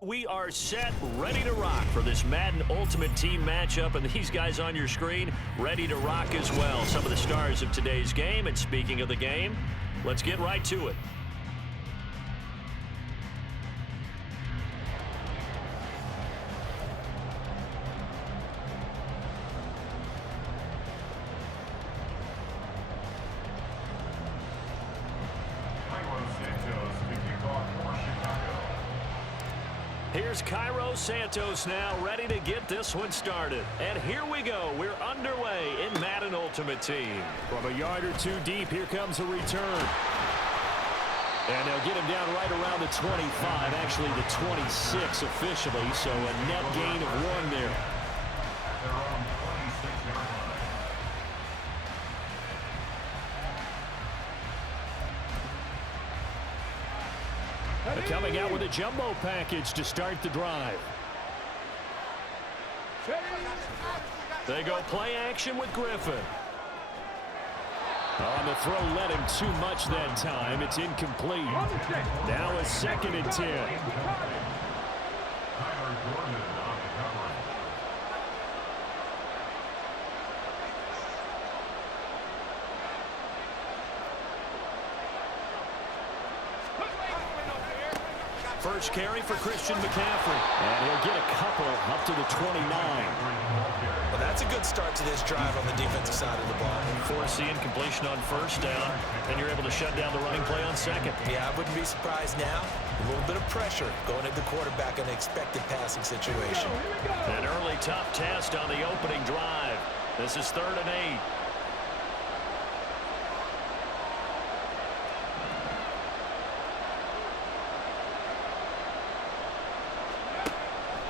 We are set, ready to rock for this Madden Ultimate Team matchup, and these guys on your screen ready to rock as well. Some of the stars of today's game, and speaking of the game, let's get right to it. Here's Cairo Santos now, ready to get this one started. And here we go. We're underway in Madden Ultimate Team. From a yard or two deep, here comes a return. And they'll get him down right around the 25, actually the 26 officially, so a net gain of 1 there. They're coming out with a jumbo package to start the drive. They go play action with Griffin. On the throw, led him too much that time. It's incomplete. Now a 2nd and 10. First carry for Christian McCaffrey. And he'll get a couple up to the 29. Well, that's a good start to this drive on the defensive side of the ball. Force the incompletion on first down, and you're able to shut down the running play on second. Yeah, I wouldn't be surprised now. A little bit of pressure going at the quarterback in an expected passing situation. An early tough test on the opening drive. This is 3rd and 8.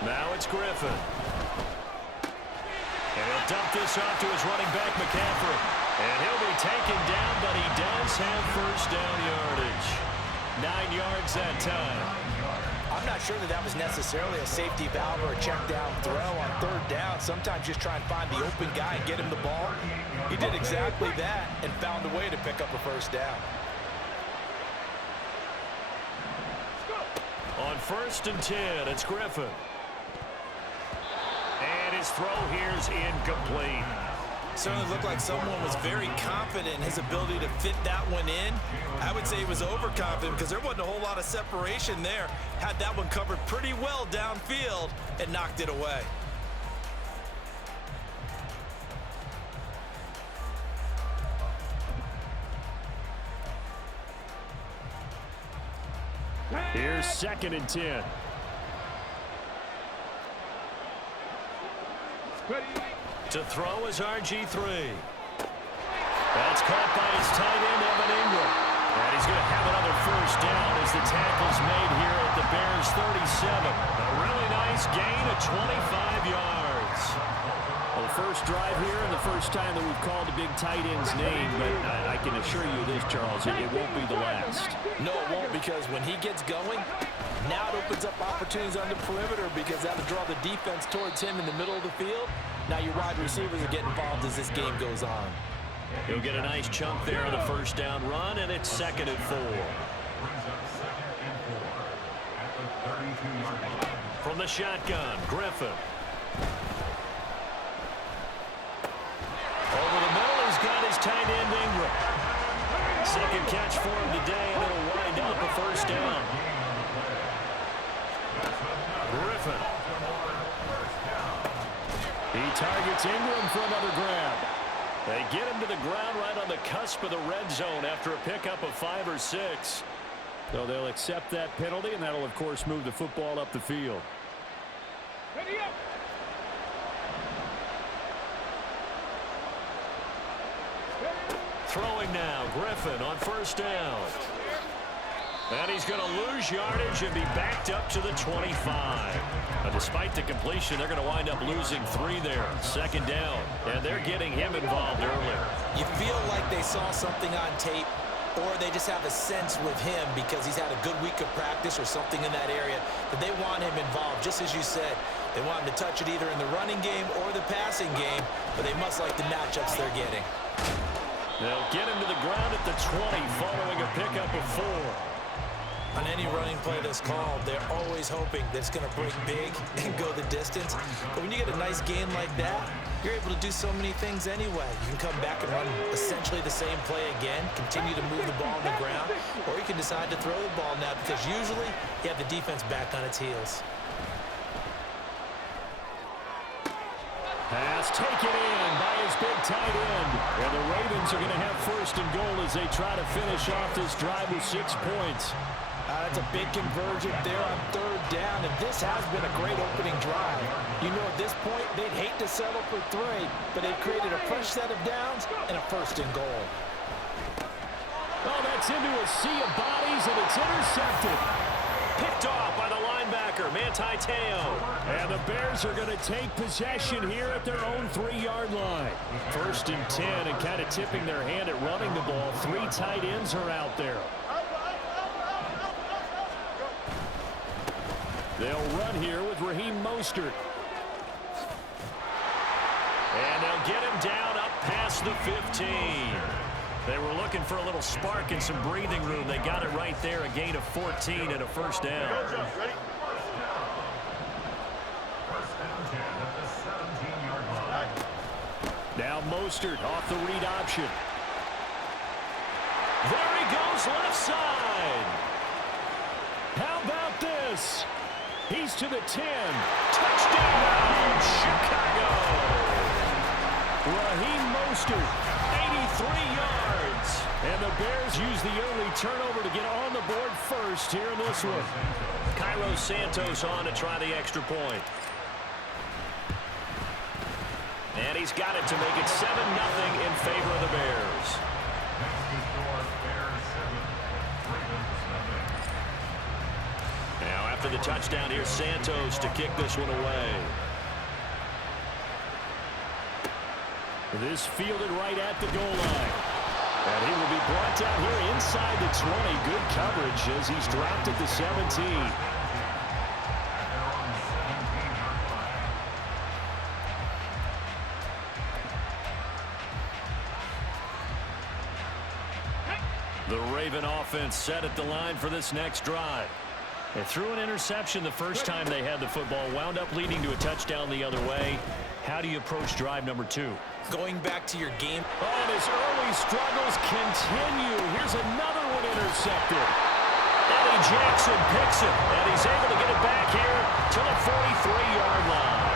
Now it's Griffin. And he'll dump this off to his running back, McCaffrey. And he'll be taken down, but he does have first down yardage. 9 yards that time. I'm not sure that was necessarily a safety valve or a check down throw on 3rd down. Sometimes just try and find the open guy and get him the ball. He did exactly that and found a way to pick up a first down. On 1st and 10, it's Griffin. And his throw here is incomplete. Certainly looked like someone was very confident in his ability to fit that one in. I would say he was overconfident because there wasn't a whole lot of separation there. Had that one covered pretty well downfield and knocked it away. Here's 2nd and 10. To throw is RG3. That's caught by his tight end, Evan Ingram. And he's going to have another first down as the tackle's made here at the Bears' 37. A really nice gain of 25 yards. Well, the first drive here and the first time that we've called a big tight end's name, but I can assure you this, Charles, it won't be the last. No, it won't, because when he gets going, now it opens up opportunities on the perimeter because that'll draw the defense towards him in the middle of the field. Now your wide receivers are getting involved as this game goes on. He'll get a nice chunk there on the first down run, and it's 2nd and 4. From the shotgun, Griffin. Over the middle, he's got his tight end, Ingram. 2nd catch for him today, and it'll wind up a first down. Griffin. He targets Ingram for another grab. They get him to the ground right on the cusp of the red zone after a pickup of 5 or 6. So they'll accept that penalty, and that'll, of course, move the football up the field. Throwing now, Griffin on first down. And he's going to lose yardage and be backed up to the 25. But despite the completion, they're going to wind up losing 3 there. 2nd down, and they're getting him involved early. You feel like they saw something on tape, or they just have a sense with him because he's had a good week of practice or something in that area that they want him involved. Just as you said, they want him to touch it either in the running game or the passing game, but they must like the matchups they're getting. They'll get him to the ground at the 20 following a pickup of 4. On any running play that's called, they're always hoping that it's going to break big and go the distance. But when you get a nice gain like that, you're able to do so many things anyway. You can come back and run essentially the same play again, continue to move the ball on the ground, or you can decide to throw the ball now because usually you have the defense back on its heels. Pass taken in by his big tight end. And the Ravens are going to have first and goal as they try to finish off this drive with 6 points. That's a big conversion there on third down, and this has been a great opening drive. You know, at this point, they'd hate to settle for 3, but they've created a fresh set of downs and a first and goal. Oh, that's into a sea of bodies, and it's intercepted. Picked off by the linebacker, Manti. And the Bears are going to take possession here at their own 3-yard line. First and 10, and kind of tipping their hand at running the ball. 3 tight ends are out there. They'll run here with Raheem Mostert. And they'll get him down up past the 15. They were looking for a little spark and some breathing room. They got it right there, a gain of 14 and a first down. Now Mostert off the read option. There he goes, left side. How about this? He's to the 10. Touchdown, Chicago. Raheem Mostert, 83 yards. And the Bears use the early turnover to get on the board first here in this one. Cairo Santos on to try the extra point. And he's got it to make it 7-0 in favor of the Bears. Now after the touchdown, here's Santos to kick this one away. This fielded right at the goal line. And he will be brought down here inside the 20. Good coverage as he's dropped at the 17. The Raven offense set at the line for this next drive. They threw an interception the first time they had the football, wound up leading to a touchdown the other way. How do you approach drive number 2? Going back to your game. Oh, and his early struggles continue. Here's another one intercepted. Eddie Jackson picks it, and he's able to get it back here to the 43-yard line.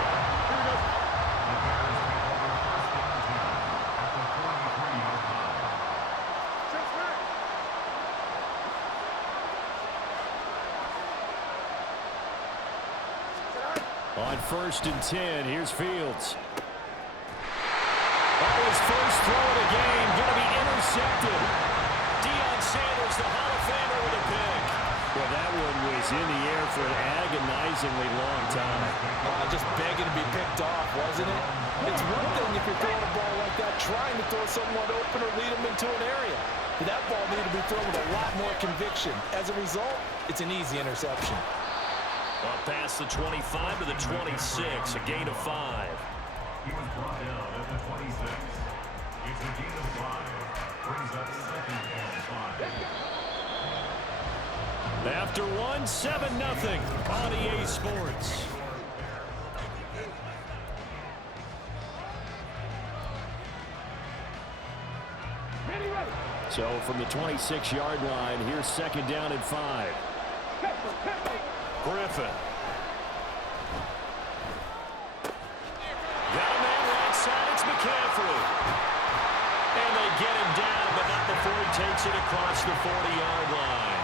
On first and 10, here's Fields. Oh, his first throw of the game, going to be intercepted. Deion Sanders, the Hall of Famer, with a pick. Well, that one was in the air for an agonizingly long time. Just begging to be picked off, wasn't it? It's one thing if you're throwing a ball like that, trying to throw someone open or lead them into an area. But that ball needed to be thrown with a lot more conviction. As a result, it's an easy interception. Up past the 25 to the 26, a gain of 5. He was brought down at the 26. It's a gain of 5. Brings up second and 5. After one, 7-0 on EA Sports. So from the 26-yard line, here's second down and 5. Griffin. Got a man right side. It's McCaffrey. And they get him down, but not before he takes it across the 40-yard line.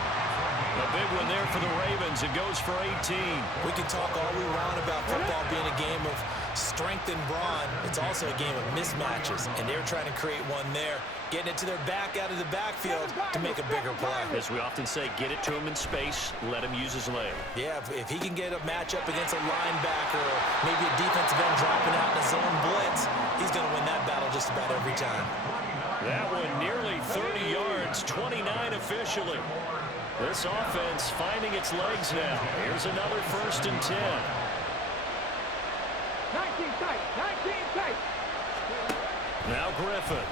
A big one there for the Ravens. It goes for 18. We can talk all we want about football being a game of strength and brawn. It's also a game of mismatches, and they're trying to create one there, getting it to their back out of the backfield to make a bigger play. As we often say, get it to him in space, let him use his leg. Yeah, if he can get a matchup against a linebacker or maybe a defensive end dropping out in a zone blitz, he's going to win that battle just about every time. That one nearly 30 yards, 29 officially. This offense finding its legs now. Here's another first and 10. 19 tight, 19 tight. Now Griffin.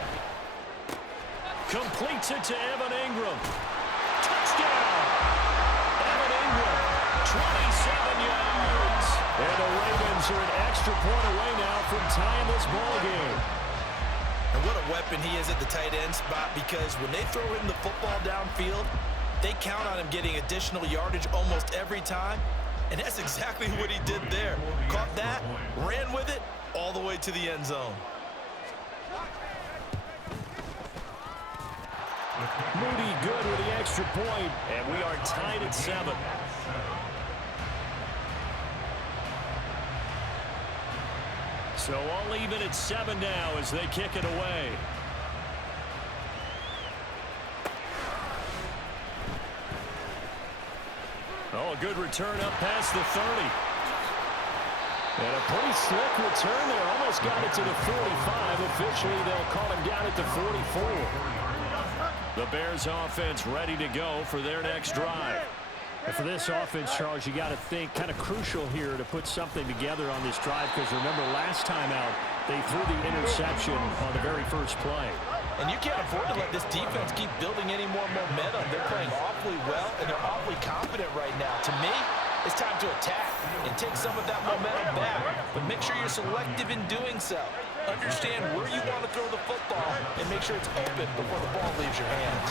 Completes it to Evan Ingram. Touchdown! 27 yards. And the Ravens are an extra point away now from tying this ball game. And what a weapon he is at the tight end spot, because when they throw him the football downfield, they count on him getting additional yardage almost every time. And that's exactly what he did there. Caught that, ran with it, all the way to the end zone. Moody good with the extra point. And we are tied at 7. So all even at 7 now as they kick it away. Oh, a good return up past the 30. And a pretty slick return there. Almost got it to the 45. Officially, they'll call him down at the 44. The Bears offense ready to go for their next drive. And for this offense, Charles, you got to think kind of crucial here to put something together on this drive, because remember last time out they threw the interception on the very first play. And you can't afford to let this defense keep building any more momentum. They're playing awfully well, and they're awfully confident right now. To me, it's time to attack and take some of that momentum back, but make sure you're selective in doing so. Understand where you want to throw the football and make sure it's open before the ball leaves your hands.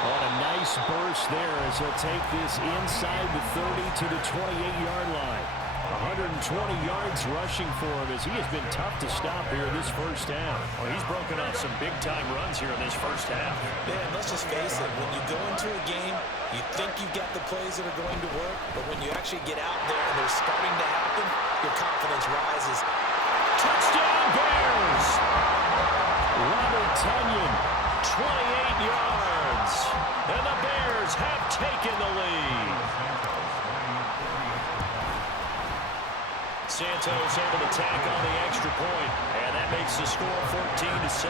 On a nice burst there as he'll take this inside the 30 to the 28-yard line. 120 yards rushing for him as he has been tough to stop here this first half. Well, he's broken off some big-time runs here in this first half. Man, let's just face it. When you go into a game, you think you've got the plays that are going to work, but when you actually get out there and they're starting to happen, your confidence rises. Touchdown, Bears! Robert Tonyan, 28 yards. And the Bears have taken the lead. Santos able to tack on the extra point, and that makes the score 14-7.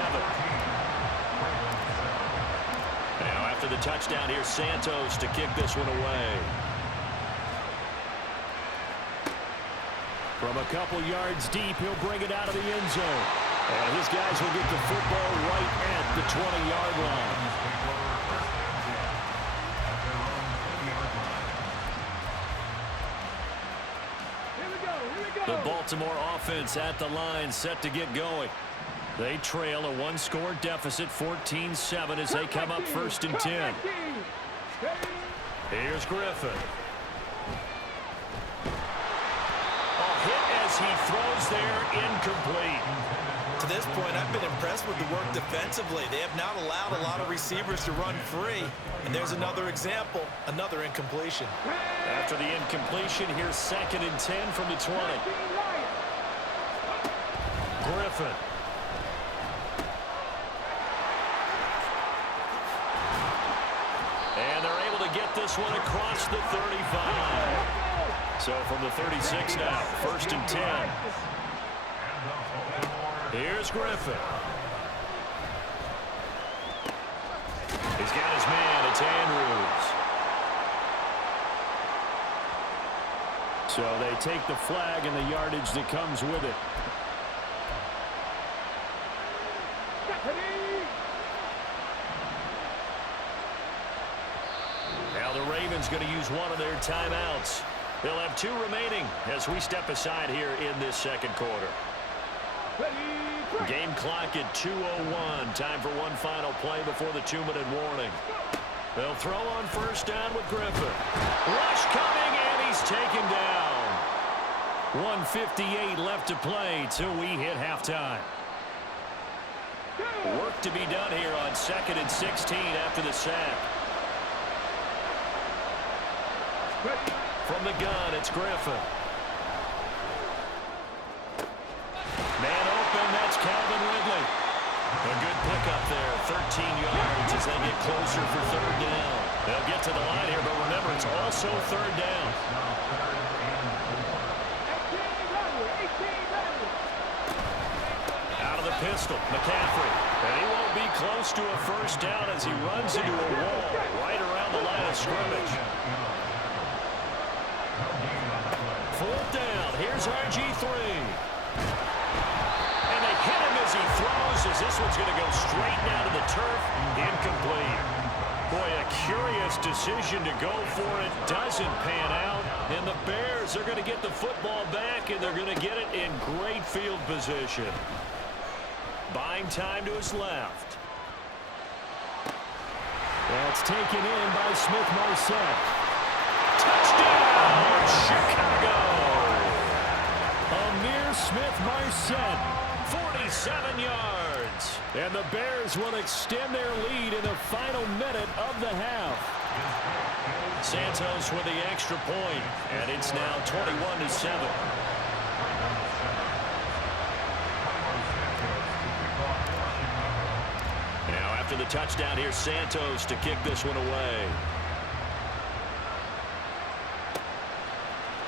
Now after the touchdown, here's Santos to kick this one away. from a couple yards deep, he'll bring it out of the end zone. And his guys will get the football right at the 20-yard line. The Baltimore offense at the line, set to get going. They trail a one-score deficit, 14-7, as they come up 1st and 10. Here's Griffin. A hit as he throws there, incomplete. To this point, I've been impressed with the work defensively. They have not allowed a lot of receivers to run free. And there's another example, another incompletion. After the incompletion, here's 2nd and 10 from the 20. Griffin. And they're able to get this one across the 35. So from the 36 now, 1st and 10. Here's Griffin. He's got his man. It's Andrews. So they take the flag and the yardage that comes with it. Now the Ravens going to use one of their timeouts. They'll have 2 remaining as we step aside here in this 2nd quarter. Game clock at 2:01. Time for one final play before the 2-minute warning. They'll throw on 1st down with Griffin. Rush coming, and he's taken down. 1:58 left to play till we hit halftime. Work to be done here on 2nd and 16 after the sack. From the gun, it's Griffin. Man open, that's Calvin Ridley. A good pickup there, 13 yards as they get closer for 3rd down. They'll get to the line here, but remember, it's also 3rd down. Out of the pistol, McCaffrey. And he won't be close to a 1st down as he runs into a wall right around the line of scrimmage. 4th down, here's RG3. And they hit him as he throws, as this one's going to go straight down to the turf. Incomplete. Boy, a curious decision to go for it. Doesn't pan out. And the Bears are going to get the football back, and they're going to get it in great field position. Buying time to his left. That's taken in by Smith-Marset. Touchdown, Chicago! Amir Smith-Marset, 47 yards. and the Bears will extend their lead in the final minute of the half. Santos with the extra point, and it's now 21-7. Now after the touchdown, here's Santos to kick this one away.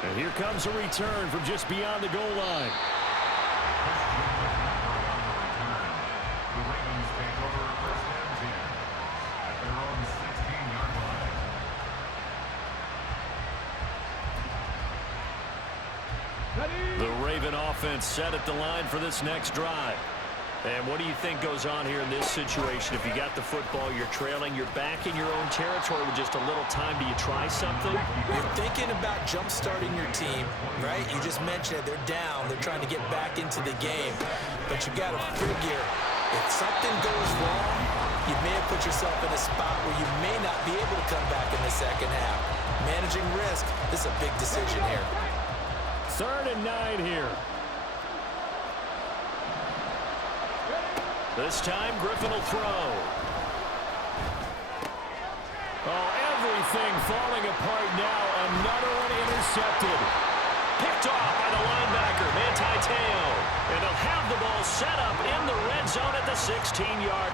And here comes a return from just beyond the goal line. The Ravens take over first and 10 at their own 16-yard line. The Raven offense set at the line for this next drive. And what do you think goes on here in this situation? If you got the football, you're trailing, you're back in your own territory with just a little time. Do you try something? You're thinking about jump-starting your team, right? You just mentioned it. They're down. They're trying to get back into the game. But you got to figure, if something goes wrong, you may have put yourself in a spot where you may not be able to come back in the second half. Managing risk, this is a big decision here. 3rd and 9 here. This time, Griffin will throw. Oh, everything falling apart now. Another one intercepted. Picked off by the linebacker, Manti. And they'll have the ball set up in the red zone at the 16-yard.